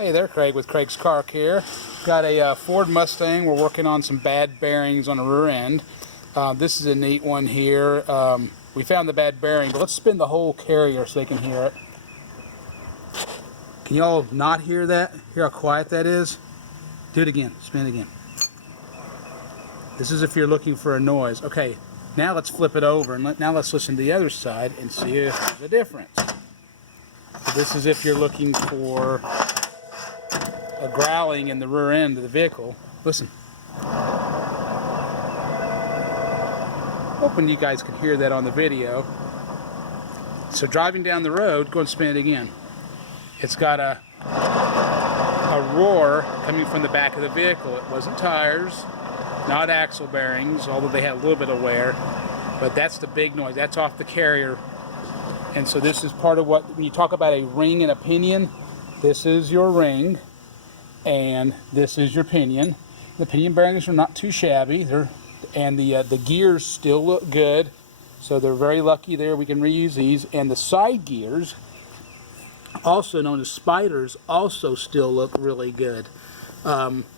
Hey there, Craig with Craig's Car Care. Got a Ford Mustang. We're working on some bad bearings on the rear end. This is a neat one here. We found the bad bearing, but let's spin the whole carrier so they can hear it. Can y'all not hear that? Hear how quiet that is? Do it again. Spin it again. This is if you're looking for a noise. Okay, now let's flip it over and now let's listen to the other side and see if there's a difference. So this is if you're looking for a growling in the rear end of the vehicle. Listen. Hoping you guys can hear that on the video. So driving down the road, go and spin it again. It's got a roar coming from the back of the vehicle. It wasn't tires, not axle bearings, although they had a little bit of wear, but that's the big noise. That's off the carrier. And so this is part of what, when you talk about a ring and a pinion, this is your ring and this is your pinion. The pinion bearings are not too shabby. And the gears still look good, so they're very lucky there. We can reuse these. And the side gears, also known as spiders, also still look really good.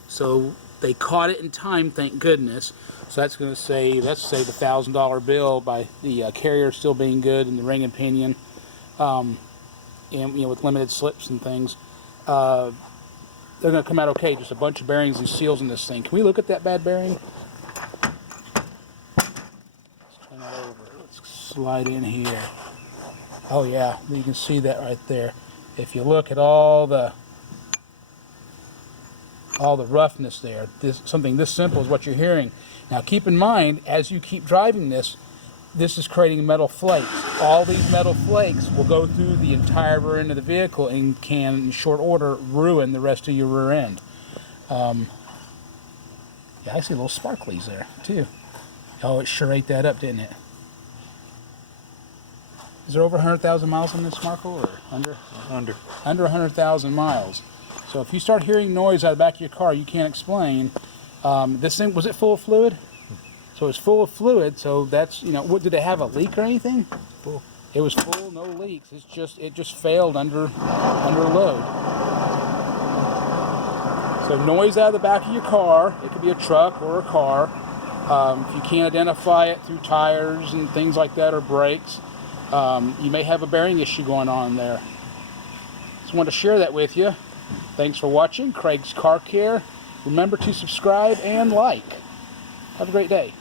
So they caught it in time, thank goodness. So that's going to save, let's say, the $1,000 bill by the carrier still being good and the ring and pinion, and with limited slips and things. They're going to come out okay. Just a bunch of bearings and seals in this thing. Can we look at that bad bearing? Let's turn that over. Let's slide in here. Oh yeah, you can see that right there. If you look at all the roughness there, something this simple is what you're hearing. Now keep in mind, as you keep driving this is creating metal flakes. All these metal flakes will go through the entire rear end of the vehicle and can, in short order, ruin the rest of your rear end. Yeah, I see little sparklies there, too. Oh, it sure ate that up, didn't it? Is there over 100,000 miles on this, Marco, or under? Under 100,000 miles. So if you start hearing noise out of the back of your car you can't explain, this thing, was it full of fluid? So it's full of fluid, so that's, what, did it have a leak or anything? Full. It was full, no leaks. It just failed under load. So noise out of the back of your car, it could be a truck or a car. If you can't identify it through tires and things like that or brakes, you may have a bearing issue going on there. Just wanted to share that with you. Thanks for watching Craig's Car Care. Remember to subscribe and like. Have a great day.